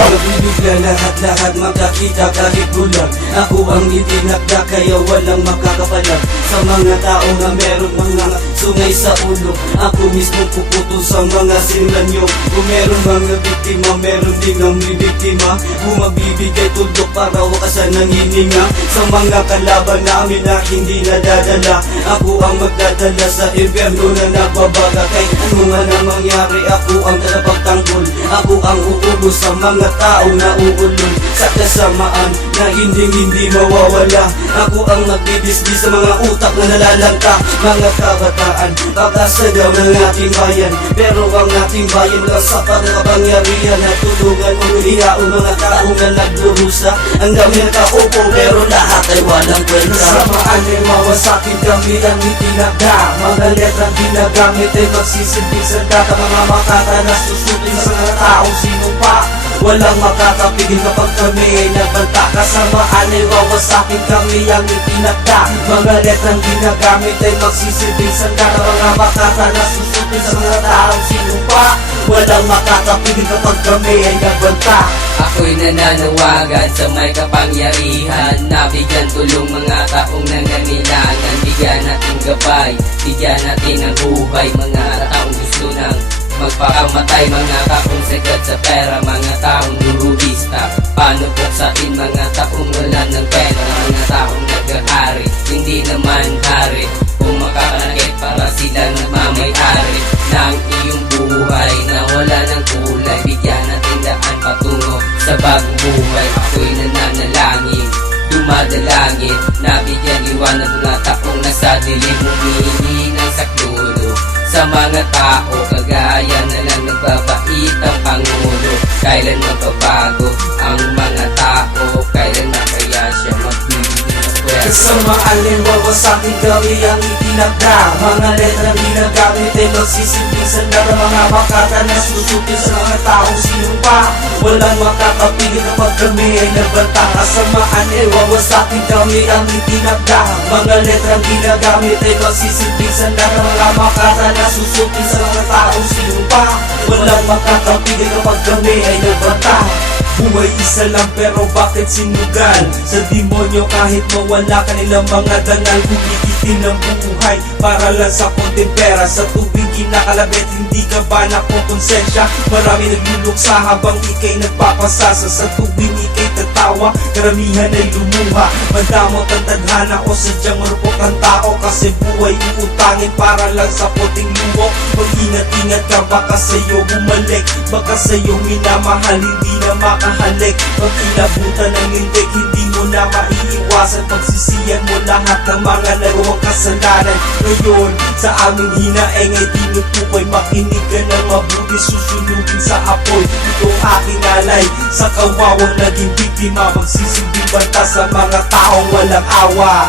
Mabibigla lahat-lahat makakita kahit bulag. Ako ang itinakda kaya walang makakapalag. Sa mga tao na meron mga sungay sa ulo, ako mismo puputol sa mga sinlanyo. Kung meron mga biktima, meron din ang bibiktima. Kung magbibigay tuldok para wakasan ng hininga. Sa mga kalaban namin na hindi nadadala, ako ang magdadala sa impyerno na nagbabaga. Kahit ano nga na mangyari, ako ang tagapagtanggol. Ako ang uubos sa mga tao na uulol sa kasamaan na hindi mawawala. Ako ang nagdidisdi sa mga utak na nalalanta. Mga kabataan, pagkasadaw ng ating bayan, pero ang ating bayan lang sa pagkakapangyarihan na tulungan o ihaon mga tao na nagdurusa. Ang dami nakaupo pero lahat ay walang kwenta. Samaan ay mawasakin kami ang itinagda. Mga letrang ginagamit ay magsisilbing sandata. Mga makata na susutin sa mga taong sinumpa. Walang makakapigil kapag kami ay nagbanta. Kasamaan ay wawasakin kami ang itinagda. Mga letrang ginagamit ay magsisilbing sandata. Mga makata na susutin sa mga taong sinumpa. Walang makakapigil kapag kami ay nagbanta. Ako'y nananawagan sa may kapangyarihan na bigyan tulong mga taong nangangailangan. Bigyan natin gabay, bigyan natin ang buhay. Mga taong gusto nang magpakamatay, mga taong sagat sa pera, mga taong durubista. Paano po sa atin mga taong wala ng pera, mga taong nag-ahari, hindi naman hari. Kung makakanakit para sila nagmamay-ari ng iyong buhay na wala ng kulay. Bigyan natin daan patungo sa bagong buhay. Ako'y nananalangin, dumadalangin, nabigyan liwanag mga taong nasa dilim. Humihingi ng saklolo sa mga tao, kagaya na lang nagbabait ang Pangulo. Kailan magbabago ang mga tao, kailan na kaya siya magbibigay ng pwera. Kasamaan ay wawasakin kami ang itinagda. Mga letrang ginagamit ay magsisilbing sandata. Mga makata na susutin sa mga taong sinumpa. Walang makakapigil kapag kami ay nagbanta. Kasamaan ay wawasakin kami ang itinagda. Mga letrang ginagamit ay magsisilbing sandata. Mga makata na susutin sa mga taong sinumpa. Walang makakapigil kapag kami ay nagbanta. Buhay isa lang pero bakit sinugal? Sa demonyo kahit mawala kanilang mga dangal. Gumigitin ng buhay para lang sa konting pera. Sa tuwing kinakalabit hindi ka ba nakukonsensya? Marami nagluluksa habang ikay nagpapasasa. Sa tuwing ikay tatawa, karamihan ay lumuha. Madamot ang tadhana o sadyang marupok ang tao. Kasi buhay uutangin para lang sa puting lumo. Mag-ingat-ingat ka baka sa'yo bumalik. Baka sa'yo minamahal hindi na makahalik. Pag inabutan ng lintik hindi mo na maiiwasan. Pagsisiyan mo lahat ng mga nagawang kasalanan. Ngayon sa aming hinaeng ay tinutukoy. Makinig ka ng mabuti, susunugin sa apoy. Itong aking alay sa kawawang naging biktima. Magsisilbing banta sa mga taong walang awa.